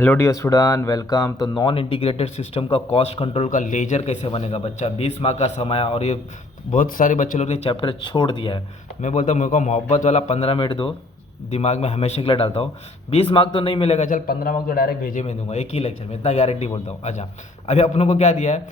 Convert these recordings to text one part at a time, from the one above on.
Hello dear student, welcome. तो non integrated system का cost control का लेजर कैसे बनेगा बच्चा, 20 मार्क का समय और ये बहुत सारे बच्चे लोग ने चैप्टर छोड़ दिया है। मैं बोलता हूँ मेरे को मोहब्बत वाला 15 मिनट दो, दिमाग में हमेशा के लिए डालता हूँ। 20 मार्क तो नहीं मिलेगा, चल 15 मार्क तो डायरेक्ट भेजे में दूंगा एक ही लेक्चर में, इतना गारंटी बोलता हूँ। अच्छा, अभी अपनों को क्या दिया है,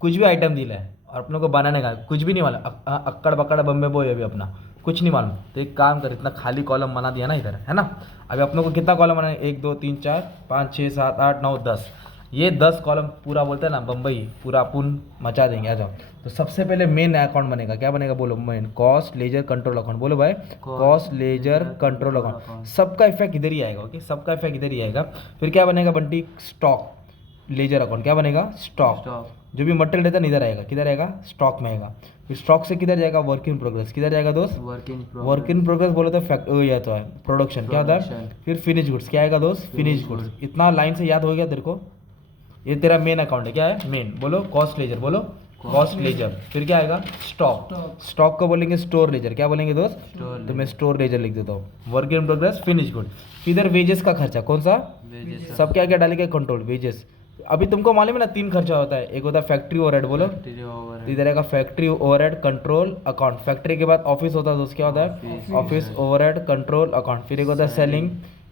कुछ भी आइटम दिया है और अपनों को बनाने का कुछ भी नहीं मालूम, अक्कड़ बक्कड़ बम्बे बोए अभी अपना कुछ नहीं मालूम। तो एक काम कर, इतना खाली कॉलम बना दिया ना इधर, है ना। अभी अपनों को कितना कॉलम बनाना है, 1 2 3 4 5 6 7 8 9 10। ये 10 कॉलम पूरा बोलते हैं ना बम्बई, पूरा अपुन मचा देंगे। आ जाओ। तो सबसे पहले मेन अकाउंट बनेगा, क्या बनेगा बोलो, main cost ledger control account. बोलो भाई, कॉस्ट लेजर कंट्रोल अकाउंट। सबका इफेक्ट इधर ही आएगा। ओके, सबका इफेक्ट इधर ही आएगा। फिर क्या बनेगा बंटी, स्टॉक लेजर अकाउंट। क्या बनेगा, स्टॉक। जो भी मटेरियल रहता है इधर आएगा, किधर आएगा, स्टॉक में आएगा। फिर स्टॉक से किधर जाएगा, वर्क इन प्रोग्रेस। किधर जाएगा दोस्त, वर्क इन प्रोग्रेस बोले तो या तो है प्रोडक्शन, क्या होता है। फिर फिनिश गुड्स, क्या आएगा दोस्त, फिनिश गुड्स। इतना लाइन से याद हो गया तेरे को। ये तेरा मेन अकाउंट है, क्या है मेन, बोलो कॉस्ट लेजर, बोलो कॉस्ट लेजर। फिर क्या आएगा, स्टॉक। स्टॉक को बोलेंगे स्टोर लेजर, क्या बोलेंगे दोस्त, तो मैं स्टोर लेजर लिख देता हूँ। Work in progress, finish good. इधर वेजेस का खर्चा, कौन सा, सब क्या क्या डालेंगे, कंट्रोल वेजेस। अभी तुमको मालूम है ना 3 खर्चा होता है, एक होता है फैक्ट्री ओवरहेड, बोलो तो इधर आएगा factory overhead control account. Factory के बाद ऑफिस होता है दोस्त, क्या होता है, ऑफिस ओवरहेड कंट्रोल अकाउंट। फिर एक होता है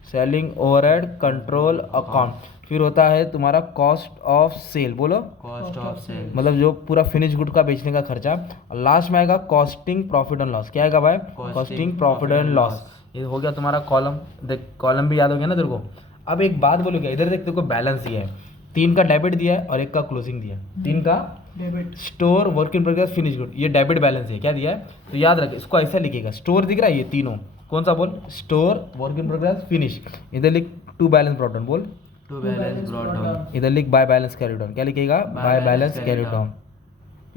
सेलिंग ओवरहेड कंट्रोल अकाउंट। फिर होता है तुम्हारा कॉस्ट ऑफ सेल, बोलो कॉस्ट ऑफ सेल, मतलब जो पूरा फिनिश गुड का बेचने का खर्चा। और लास्ट में आएगा कॉस्टिंग प्रॉफिट एंड लॉस, क्या आएगा भाई, कॉस्टिंग प्रॉफिट एंड लॉस। ये हो गया तुम्हारा कॉलम। देख कॉलम भी याद हो गया ना तेरे को। अब एक बात बोलोगे, इधर देख तेरे को बैलेंस दिया है, 3 का डेबिट दिया है और 1 का क्लोजिंग दिया है। 3 का debit, store work in progress finish good, ये डेबिट बैलेंस है, क्या दिया है। तो याद रख, इसको ऐसा लिखेगा, स्टोर दिख रहा है ये तीनों, कौन सा बोल, store work in progress finish. इधर लिख टू बैलेंस ब्रॉट डाउन, बोल टू बैलेंस ब्रॉट डाउन। इधर लिख बाय बैलेंस कैरी डाउन, क्या लिखेगा, बाय बैलेंस कैरी डाउन।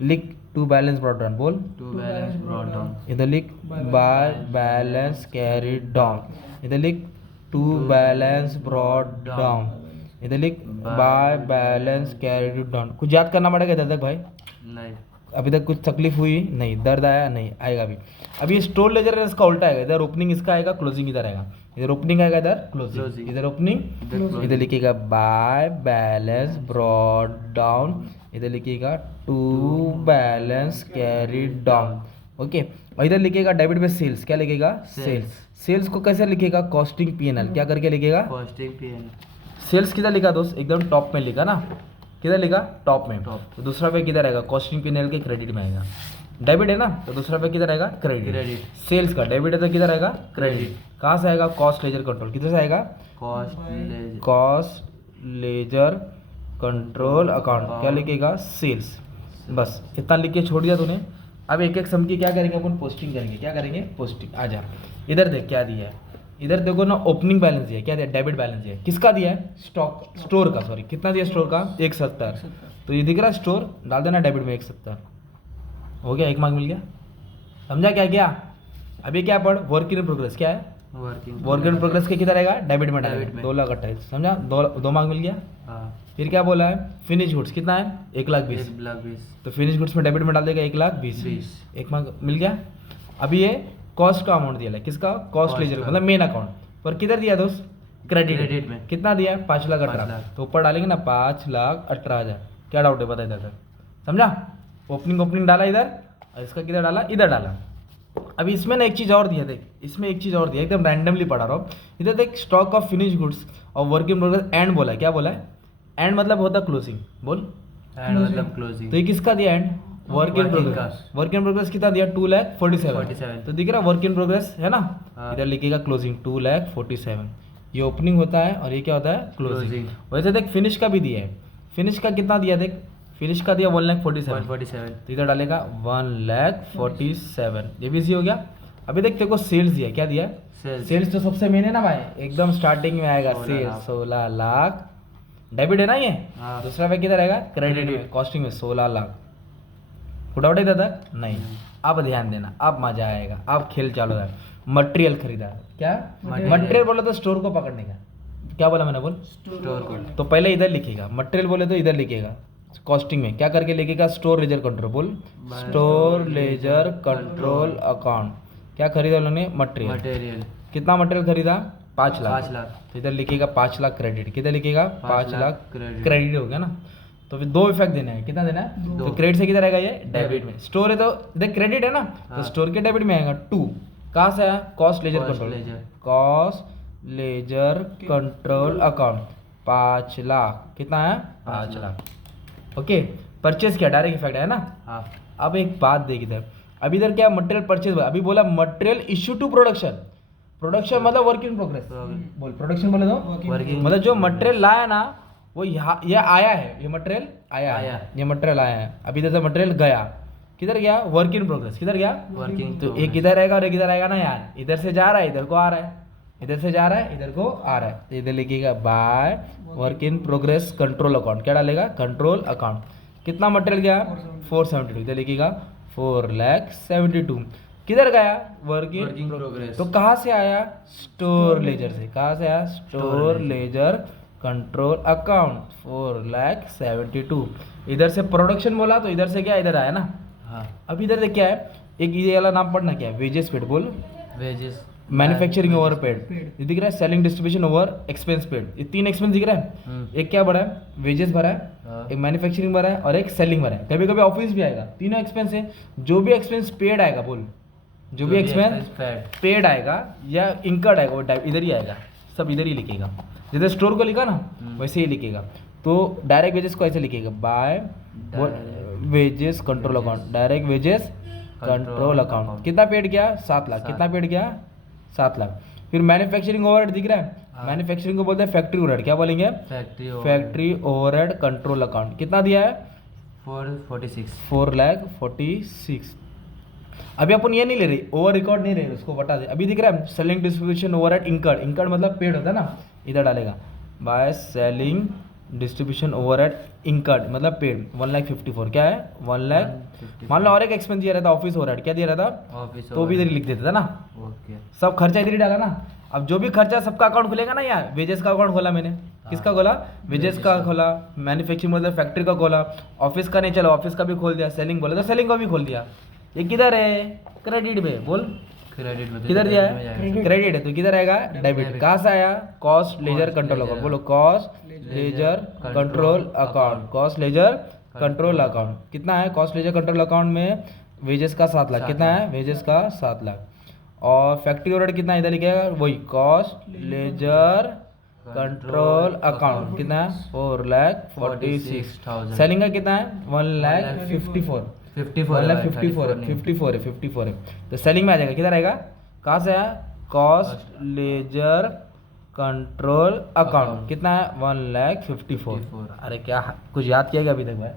लिख टू बैलेंस ब्रॉट डाउन, बोल टू बैलेंस ब्रॉट डाउन। इधर लिख बाय बैलेंस कैरी डाउन। इधर लिख टू बैलेंस ब्रॉट डाउन। इधर लिख बाय बैलेंस कैरी डाउन। कुछ याद करना पड़ेगा इधर तक भाई, नहीं अभी तक कुछ तकलीफ हुई नहीं, दर्द आया नहीं, आएगा अभी। अभी स्टोर लेजर इसका उल्टा आएगा, इधर ओपनिंग इसका आएगा, क्लोजिंग इधर आएगा। इधर ओपनिंग आएगा, इधर क्लोजिंग, इधर ओपनिंग, इधर लिखिएगा बाय बैलेंस ब्रॉट डाउन, इधर लिखिएगा to balance carry down. Okay, और इधर लिखिएगा डेबिट में सेल्स, क्या लिखेगा, सेल्स। सेल्स को कैसे लिखेगा, कॉस्टिंग पीएनएल, क्या करके लिखेगा, कॉस्टिंग पीएनएल। सेल्स किधर लिखा दोस्त, एकदम टॉप में लिखा ना, किधर लिखा, टॉप में। तो दूसरा पे किधर आएगा, कॉस्टिंग पीएनएल के क्रेडिट में आएगा। डेबिट है ना, तो दूसरा पे किधर आएगा, क्रेडिट। सेल्स का डेबिट है तो किधर आएगा, क्रेडिट। कहाँ से आएगा, कॉस्ट लेजर कंट्रोल, किधर से आएगा, कॉस्ट लेजर कंट्रोल अकाउंट, क्या लिखेगा, सेल्स। बस इतना लिख के छोड़ दिया तूने। अब एक एक सम की क्या करेंगे अपन, पोस्टिंग करेंगे, क्या करेंगे, पोस्टिंग। आ जा इधर देख क्या दिया है, इधर देखो ना ओपनिंग बैलेंस दिया, क्या दिया, डेबिट बैलेंस दिया, किसका दिया है, स्टोर का, सॉरी कितना दिया स्टोर का, 170। तो ये दिख रहा है स्टोर, डाल देना डेबिट में 170, हो गया, 1 मार्क मिल गया। समझा क्या क्या। अभी क्या पढ़, वर्क इन प्रोग्रेस, क्या है, वर्क इन प्रोग्रेस के किधर आएगा, डेबिट में डालेगा, 2,28,000, समझा, 2 मार्क मिल गया। फिर क्या बोला है, फिनिश गुड्स कितना है, 1,20,000, तो फिनिश गुड्स में डेबिट में डाल देगा 1,20,000, 1 मार्क मिल गया। अभी ये कॉस्ट का अमाउंट दिया है, किसका, कॉस्ट लेजर, मतलब मेन अकाउंट पर किधर दिया दोस्त, क्रेडिट में कितना दिया है, 5,18,000, तो ऊपर डालेंगे ना 5,18,000। क्या डाउट है बता इधर तक, समझा। ओपनिंग डाला इधर, और इसका किधर डाला, इधर डाला। अभी इसमें ना एक चीज़ और दिया, देख इसमें एक चीज़ और दिया, एकदम रैंडमली पढ़ा रहा हूँ। इधर देख स्टॉक ऑफ फिनिश गुड्स और वर्क इन प्रोग्रेस एंड बोला है, क्या बोला है, एंड मतलब होता क्लोजिंग, बोल एंड मतलब क्लोजिंग। तो ये किसका दिया एंड, वर्क इन प्रोग्रेस कितना दिया, 2,47,000। तो दिख रहा वर्क इन प्रोग्रेस है ना, इधर लिखेगा क्लोजिंग 2,47,000। ये ओपनिंग होता है और ये क्या होता है, क्लोजिंग। वैसे देख फिनिश का भी दिया है, फिनिश का कितना दिया, देख फिनिश का दिया 1,47,000, तो इधर डालेगा 1,47,000, ये भी इजी हो गया। अभी देख तेरे को सेल्स दिया, क्या दिया, सेल्स तो सबसे मेन है ना भाई, एकदम स्टार्टिंग में आएगा सेल्स 16 लाख, डेबिट है ना ये। दूसरा पे किधर आएगा, क्रेडिट में, कॉस्टिंग में 16 लाख। डाउट है दादा, नहीं। अब ध्यान देना, अब मजा आएगा, अब खेल चालू है। मटेरियल खरीदा, क्या मटेरियल बोला तो स्टोर को पकड़ने का, क्या बोला मैंने, बोल स्टोर को। तो पहले इधर लिखेगा, मटेरियल बोले तो इधर लिखेगा, कॉस्टिंग में क्या करके लिखेगा, स्टोर लेजर कंट्रोल, बोल स्टोर लेजर कंट्रोल अकाउंट। क्या खरीदा उन्होंने, मटेरियल। कितना मटेरियल खरीदा, 5 लाख 5 लाख तो इधर लिखेगा 5 लाख क्रेडिट, किधर लिखेगा 5 5 लाख लाख क्रेडिट हो गया ना। तो फिर 2 इफेक्ट देना है, कितना देना है, दो। तो क्रेडिट से किधर आएगा ये डेबिट में, स्टोर है तो इधर क्रेडिट है ना, तो हाँ। स्टोर के डेबिट में आएगा 2, कहाँ से आया, cost ledger Cost control, ledger। Cost ledger control account 5 lakh, कितना है 5 5 लाख। ओके, परचेज किया, डायरेक्ट इफेक्ट है ना। हाँ अब एक बात देख इधर, अभी इधर क्या मटेरियल परचेज, अभी बोला material issue to production, production मतलब वर्क इन प्रोग्रेस, बोल प्रोडक्शन बोले तो वर्किंग मतलब जो मटेरियल लाया ना वो यहाँ ये आया है, ये मटेरियल आया आया। है, ये मटेरियल आया है, अभी इधर से मटेरियल गया, किधर गया, वर्क इन प्रोग्रेस, किधर गया, वर्किंग तो एक इधर आएगा और एक इधर आएगा ना यार, इधर से जा रहा है इधर को आ रहा है, इधर से जा रहा है इधर को आ रहा है, तो इधर लिखिएगा by work in progress control account, क्या डालेगा, कंट्रोल अकाउंट, कितना मटेरियल गया 472, इधर लिखिएगा 4,72,000, किधर गया, वर्क वर्किंग इन प्रोग्रेस। तो कहाँ से आया, स्टोर लेजर से, कहाँ से आया, स्टोर लेजर कंट्रोल अकाउंट 4,72,000, इधर से प्रोडक्शन बोला तो इधर से क्या इधर आया ना। हाँ अब इधर से क्या है, एक ये वाला नाम पढ़ना क्या है, वेजेस पेड, बोल वेजेस मैन्युफैक्चरिंग ओवर पेड, ये दिख रहा है selling distribution over expense paid, ये 3 एक्सपेंस दिख रहा है, एक क्या भरा है, वेजेस भरा है, हाँ। एक मैन्युफैक्चरिंग भरा है और एक सेलिंग भरा है, कभी कभी ऑफिस भी आएगा, तीनों एक्सपेंस है, जो भी एक्सपेंस पेड आएगा, बोल जो भी एक्सपेंस पेड आएगा या इंकर्ड आएगा वो इधर ही आएगा, सब इधर ही लिखेगा, जैसे स्टोर को लिखा ना वैसे ही लिखेगा, तो डायरेक्ट वेजेस को ऐसे लिखेगा by wages control account, direct wages control account, कितना पेड गया 7 लाख, कितना पेड गया 7 लाख। फिर मैन्युफैक्चरिंग ओवरहेड दिख रहा है, हाँ। मैन्युफैक्चरिंग को बोलते हैं फैक्ट्री ओवरहेड, क्या बोलेंगे, फैक्ट्री ओवरहेड कंट्रोल अकाउंट, कितना दिया है 446 4,46,000। अभी अपन ये नहीं ले रही, ओवर रिकॉर्ड नहीं ले रही, उसको बता दे, अभी दिख रहा है selling distribution overhead incurred, incurred मतलब पेड होता है ना, इधर डालेगा by selling distribution overhead incurred मतलब पेड 1,54,000, क्या है 1 लाख। मान लो और एक एक्सपेंस दिया रहता ऑफिस ओवरहेड, क्या दिया रहता, ऑफिस तो भी इधर ही लिख देता था ना, ओके सब खर्चा इधर ही डाला ना। अब जो भी खर्चा सबका अकाउंट खुलेगा ना यार, वेजेस का अकाउंट खोला मैंने, किसका खोला, वेजेस का खोला, मैन्युफैक्चरिंग मतलब फैक्ट्री का खोला, ऑफिस का नहीं चलो ऑफिस का भी खोल दिया, सेलिंग बोला तो सेलिंग का भी खोल दिया, ये किधर है, क्रेडिट में, बोल क्रेडिट में किधर दिया है, क्रेडिट है तो किधर आएगा, डेबिट, कहाँ से आया, कॉस्ट लेजर कंट्रोल अकाउंट, बोलो cost ledger control account, cost ledger control account, कितना है कॉस्ट लेजर कंट्रोल अकाउंट में, वेजेस का 7 लाख, कितना है वेजेस का 7 लाख, और फैक्ट्री ओवरहेड कितना इधर लिखेगा, वही कॉस्ट लेजर कंट्रोल अकाउंट, कितना है 4,46,000, सेलिंग का कितना है 1,54,000, 54 है, तो सेलिंग में आ जाएगा, किधर आएगा, कहाँ से आया, कॉस्ट लेजर कंट्रोल अकाउंट, कितना है 1,54,000। अरे क्या कुछ याद किया क्या अभी तक भाई,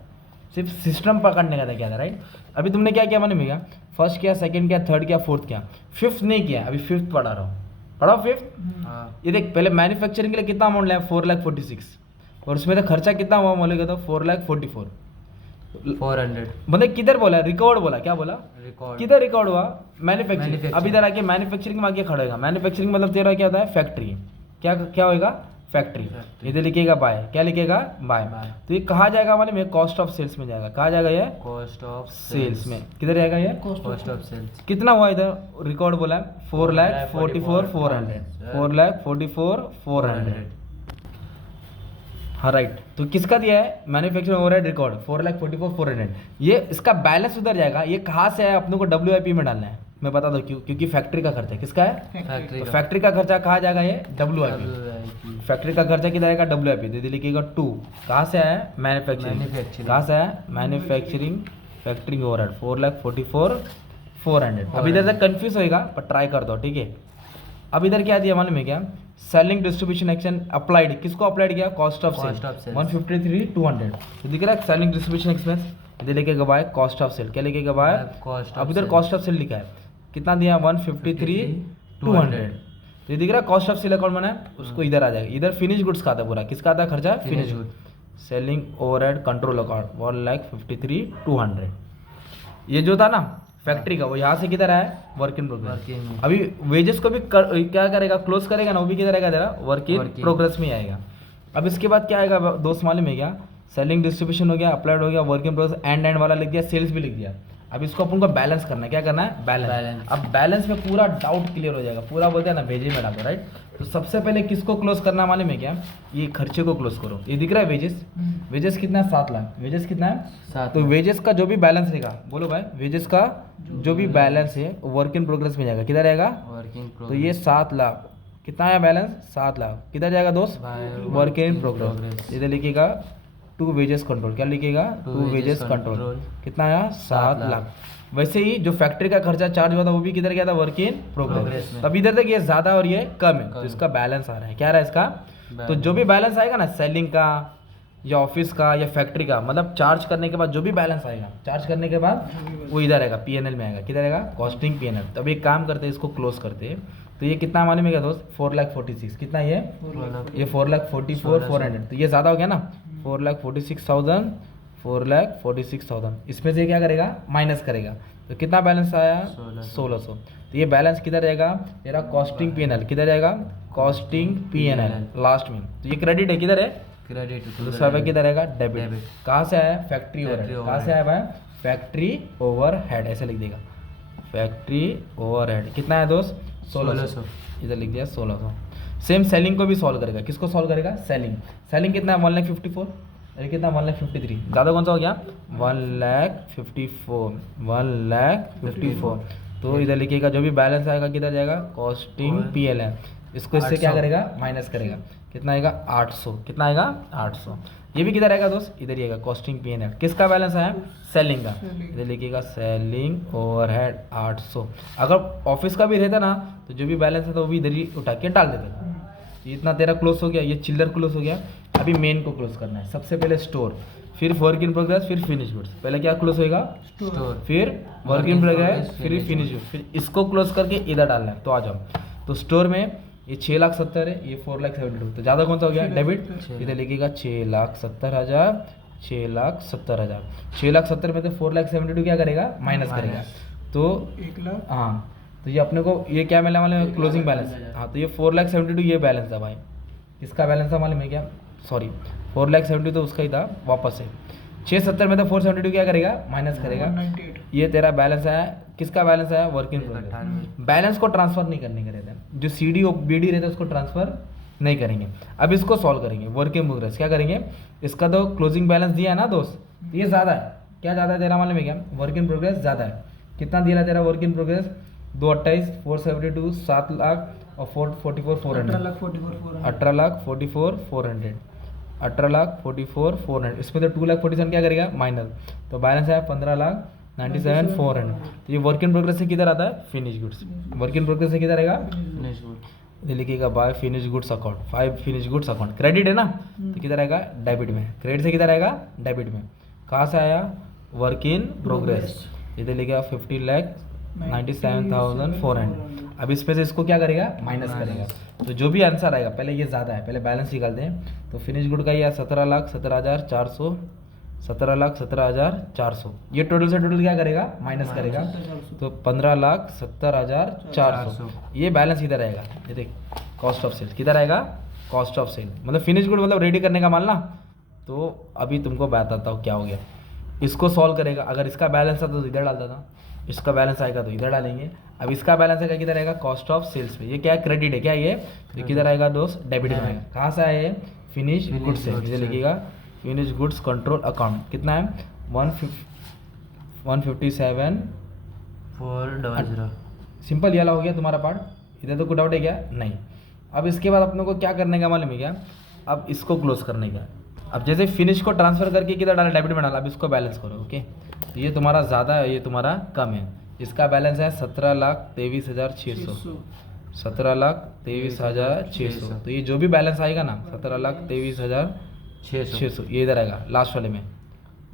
सिर्फ सिस्टम पकड़ने का था, क्या था राइट। अभी तुमने क्या किया मालूम है क्या, फर्स्ट किया, सेकंड किया, थर्ड किया, फोर्थ किया, फिफ्थ नहीं किया, अभी फिफ्थ पढ़ा रहा हूँ, पढ़ाओ फिफ्थ। हाँ ये देख पहले मैन्युफैक्चरिंग के लिए कितना अमाउंट लिया 4,46,000, और उसमें तो खर्चा कितना हुआ बोलेगा तो 4,44,000, 400 मतलब किधर बोला, रिकॉर्ड बोला, क्या बोला, रिकॉर्ड किधर रिकॉर्ड हुआ, मैन्युफैक्चरिंग। Manufacturing। अब इधर आके मैन्युफैक्चरिंग में आगे खड़ा होगा, मैन्युफैक्चरिंग मतलब तेरा क्या होता है, फैक्ट्री, क्या क्या होएगा, फैक्ट्री, Factory। इधर लिखेगा बाय, क्या लिखेगा बाय, Buy। तो ये कहाँ जाएगा हमारे में, कॉस्ट ऑफ सेल्स में जाएगा, कहाँ जाएगा ये, कॉस्ट ऑफ सेल्स में, किधर जाएगा ये, कॉस्ट ऑफ सेल्स कितना हुआ इधर रिकॉर्ड बोला है 4,44,400, 4,44,400, हाँ राइट। तो किसका दिया है मैन्युफैक्चरिंग ओवरहेड रिकॉर्ड 4,44,400, ये इसका बैलेंस उधर जाएगा, ये कहाँ से है अपने को WIP में डालना है, मैं बता दूं क्यों, क्योंकि फैक्ट्री का खर्चा है, किसका है, फैक्ट्री तो फैक्ट्री का खर्चा कहाँ जाएगा ये WIP, फैक्ट्री का खर्चा किधर आएगा WIP, तो लिखिएगा 2, कहाँ से आया मैन्युफैक्चरिंग, Manufacturing। कहाँ से आया मैन्युफैक्चरिंग फैक्ट्री ओवरहेड 4,44,400। अब इधर से कंफ्यूज होएगा पर ट्राई कर दो, ठीक है। अब इधर क्या दिया मालूम है क्या, सेलिंग डिस्ट्रीब्यूशन एक्शन अप्लाइड, किसको अप्लाइड किया, cost of sale Cost of sales। 153,200, तो दिख रहा है सेलिंग डिस्ट्रीब्यूशन एक्सपेंस, इधर लिखेगा बाय कॉस्ट ऑफ सेल, क्या लिखेगा बाय, Cost of अब इधर sale। कॉस्ट ऑफ सेल लिखा है, कितना दिया 153,200, तो ये दिख रहा है कॉस्ट ऑफ सेल अकाउंट बना है, उसको इधर आ जाएगा, इधर फिनिश गुड्स का आता है पूरा, किसका आता है खर्चा, finish good, selling overhead control account 1,53,200, ये जो था ना फैक्ट्री का वो यहाँ से किधर आया, वर्क इन प्रोग्रेस। वर्किंग अभी वेजेस को भी क्या करेगा, क्लोज करेगा ना, वो भी किधर आएगा तेरा, work in Work in progress में ही आएगा। अब इसके बाद क्या आएगा दोस्त मालूम है क्या, सेलिंग डिस्ट्रीब्यूशन हो गया, अप्लाइड हो गया, वर्क इन प्रोग्रेस, एंड वाला लिख दिया, सेल्स भी लिख दिया। अब इसको अपन को बैलेंस करना है, क्या करना है, बैलेंस। Balance। अब बैलेंस में पूरा डाउट क्लियर हो जाएगा, पूरा बोलते हैं ना भेजे में डालो, राइट। तो सबसे पहले किसको क्लोज करना मालूम है क्या? ये खर्चे को क्लोज करो। ये दिख रहा है वेजेस, वेजेस कितना है? 7 लाख। वेजेस कितना है? 7 तो लाख। वेजेस का जो भी बैलेंस रहेगा, बोलो भाई, वेजेस का जो भी बैलेंस है वर्क इन प्रोग्रेस में जाएगा। किधर रहेगा? वर्किंग तो ये 7 लाख कितना है बैलेंस? 7 लाख किधर जाएगा दोस्त? Work in progress. इधर लिखिएगा टू वेजेस कंट्रोल। क्या लिखिएगा? To wages control. कितना आया? 7 लाख। वैसे ही जो फैक्ट्री का खर्चा चार्ज हुआ था वो भी किधर गया था? वर्क इन प्रोग्रेस प्रोग्रेस में। तब इधर तक ये ज़्यादा और ये कम है, तो इसका बैलेंस आ रहा है। क्या रहा है इसका? तो जो भी बैलेंस आएगा ना, सेलिंग का या ऑफिस का या फैक्ट्री का, मतलब चार्ज करने के बाद जो भी बैलेंस आएगा, चार्ज करने के बाद वो इधर आएगा, पीएनएल में आएगा। किधर आएगा? Costing PNL. तब एक काम करते हैं, इसको क्लोज करते हैं। तो ये कितना मालूम है क्या दोस्त? 4,46,000। कितना ये? ये 4,44,400। तो ये ज़्यादा हो गया ना, 4,46,000, 4,46,000। इसमें से क्या करेगा? माइनस करेगा। तो कितना बैलेंस आया? 1,600। तो ये बैलेंस किधर जाएगा? तेरा कॉस्टिंग पीएनएल। किधर जाएगा? कॉस्टिंग पीएनएल लास्ट में। तो ये क्रेडिट है, किधर है? क्रेडिट। दूसरा पे किधर रहेगा? डेबिट। डेबिट। कहाँ से आया? Factory overhead. फैक्ट्री कहाँ से आया भाई? Factory overhead. ऐसे लिख देगा, फैक्ट्री ओवरहेड। कितना है दोस्त? 1,600। इधर लिख दिया 1,600। सेम सेलिंग को भी सॉल्व करेगा। किसको सॉल्व करेगा? सेलिंग। सेलिंग कितना है? 1,54,000। अरे कितना? 1,53,000। ज़्यादा कौन सा हो गया? 1,54,000, 1,54,000। तो इधर लिखिएगा जो भी बैलेंस आएगा किधर जाएगा? कॉस्टिंग पीएल है। इसको इससे क्या करेगा? माइनस करेगा। कितना आएगा? 800। कितना आएगा? 800। ये भी किधर आएगा दोस्त? इधर ही आएगा, कॉस्टिंग पीएनएल। किसका बैलेंस आया? सेलिंग का। इधर लिखिएगा सेलिंग ओवरहेड 800। अगर ऑफिस का भी रहता ना तो जो भी बैलेंस है तो वो भी इधर ही उठा के डाल देता। ये इतना तेरा क्लोज हो गया, ये चिल्लर क्लोज हो गया। अभी मेन को क्लोज करना है। सबसे पहले स्टोर, फिर वर्क इन प्रोग्रेस, फिर फिनिश गुड्स। पहले क्या क्लोज होएगा? स्टोर, फिर वर्क इन प्रोग्रेस, फिर फिनिश गुड्स। फिर इसको क्लोज करके इधर डालना है। तो आ जाओ। तो स्टोर में ये 6,70,000 है, ये 4,72,000। तो ज़्यादा कौन सा हो गया? डेबिट। इधर लिखिएगा 6,70,000, 6,70,000। 6,70,000 में तो 4,72,000 क्या करेगा? माइनस करेगा। तो 1,00,000। हाँ, तो ये अपने को ये क्या मिला मालूम है? Closing balance. हाँ, तो ये 4,72,000 ये बैलेंस था भाई। किसका बैलेंस था मालूम है क्या? सॉरी, 4,72,000 तो उसका ही था, वापस है। 670 में तो 472 क्या करेगा? माइनस करेगा। 198। ये तेरा बैलेंस आया। किसका बैलेंस आया? Work in progress. बैलेंस को ट्रांसफर नहीं करने का रहता है, जो सीडी और बीडी रहता है उसको ट्रांसफर नहीं करेंगे। अब इसको सॉल्व करेंगे। वर्क इन प्रोग्रेस क्या करेंगे? इसका तो क्लोजिंग बैलेंस दिया है ना दोस्त, ये ज़्यादा है। क्या ज़्यादा है तेरा मालूम है क्या? वर्क इन प्रोग्रेस ज़्यादा है। कितना दिया तेरा वर्क इन प्रोग्रेस? 228, 472, 7 लाख और 444,400। 18,44,400। 18,44,400, 18,44,400। इसमें तो 2,47,000 क्या करेगा? माइनस। तो बैलेंस है 15,97,400। तो ये वर्क इन प्रोग्रेस से किधर आता है? Finish goods. Work in progress से किधर आएगा? Finish good. ये लिखिएगा by finish goods account. 5 finish goods account. Credit है ना, तो किधर आएगा? डेबिट में। क्रेडिट से किधर आएगा? डेबिट में। कहाँ से आया? Work in progress. इधर लिखिएगा 50,97,400। अब इसमें से इसको क्या करेगा? माइनस करेगा। तो जो भी आंसर आएगा, पहले ये ज़्यादा है, पहले बैलेंस निकालते हैं। तो फिनिश गुड का ये 17,17,400, 17,17,400। ये टोटल से टोटल क्या करेगा? माइनस करेगा। तो 15,70,400। ये बैलेंस किधर आएगा? ये देख, कॉस्ट ऑफ सेल किधर आएगा? कॉस्ट ऑफ सेल मतलब फिनिश गुड मतलब रेडी करने का माल ना। तो अभी तुमको बताता हूँ क्या हो गया। इसको सॉल्व करेगा। अगर इसका बैलेंस था तो इधर डालता था, इसका बैलेंस आएगा तो इधर डालेंगे। अब इसका बैलेंस आएगा किधर आएगा? कॉस्ट ऑफ सेल्स पे। ये क्या है? क्रेडिट है। क्या ये? तो किधर आएगा दोस्त? डेबिट में आएगा। कहाँ से आए? फिनिश गुड्स से। इधर लिखिएगा फिनिश गुड्स कंट्रोल अकाउंट। कितना है? 157। 400। सिंपल ये वाला हो गया तुम्हारा पार्ट। इधर तो कोई डाउट है क्या? नहीं। अब इसके बाद अपने को क्या करने का मालूम है क्या? अब इसको क्लोज करने का। अब जैसे फिनिश को ट्रांसफर करके किधर डाला? डेबिट में डाला। अब इसको बैलेंस करो। ओके, तो ये तुम्हारा ज़्यादा है, ये तुम्हारा कम है। इसका बैलेंस है 17,23,600, 17,23,600। तो ये जो भी बैलेंस आएगा ना 17,23,600 ये इधर आएगा लास्ट वाले में।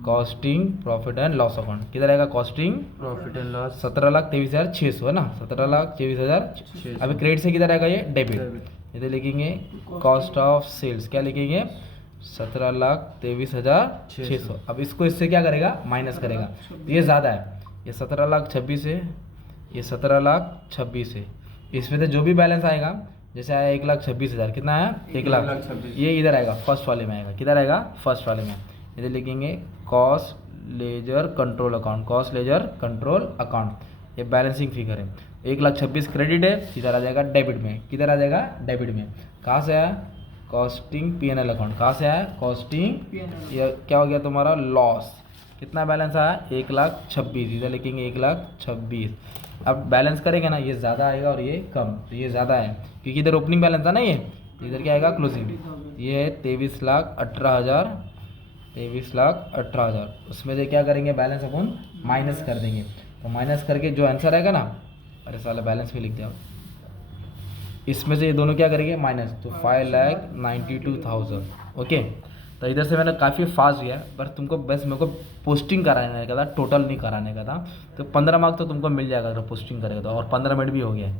Costing profit and loss account किधर आएगा? कॉस्टिंग प्रॉफिट एंड लॉस 17,23,600 है ना, 17,23,600। अभी क्रेडिट से किधर आएगा? ये डेबिट। इधर लिखेंगे कॉस्ट ऑफ सेल्स। क्या लिखेंगे? 17,23,600। अब इसको इससे क्या करेगा? माइनस करेगा। तो ये ज़्यादा है, ये 17,26,000 है, ये 17,26,000 है। इसमें से जो भी बैलेंस आएगा, जैसे आया 1,26,000, कितना आया? 1,00,000। ये इधर आएगा, फर्स्ट वाले में आएगा। किधर आएगा? फर्स्ट वाले में। इधर लिखेंगे cost ledger control account, cost ledger control account. ये बैलेंसिंग फिगर है। 1,26,000 क्रेडिट है, किधर आ जाएगा डेबिट में, किधर आ जाएगा डेबिट में। कहाँ से आया, कॉस्टिंग P&L अकाउंट, कहाँ से आया कॉस्टिंग, ये क्या हो गया तुम्हारा लॉस। कितना बैलेंस आया 1,26,000, इधर लिखेंगे 1,26,000। अब बैलेंस करेंगे ना, ये ज़्यादा आएगा और ये कम, तो ये ज़्यादा है क्योंकि इधर ओपनिंग बैलेंस था ना, ये इधर क्या आएगा क्लोजिंग। ये है 23,18,000, 23,18,000, उसमें से क्या करेंगे बैलेंस अपन माइनस कर देंगे। तो माइनस करके जो आंसर आएगा ना, अरे साला बैलेंस भी लिख दिया, इसमें से ये दोनों क्या करेंगे माइनस, तो 5,92,000। ओके, तो इधर से मैंने काफ़ी फास्ट किया, पर तुमको बस मेरे को पोस्टिंग कराने का था, टोटल नहीं कराने का था। तो 15 मार्क्स तो तुमको मिल जाएगा अगर पोस्टिंग करेगा तो, और 15 मिनट भी हो गया है।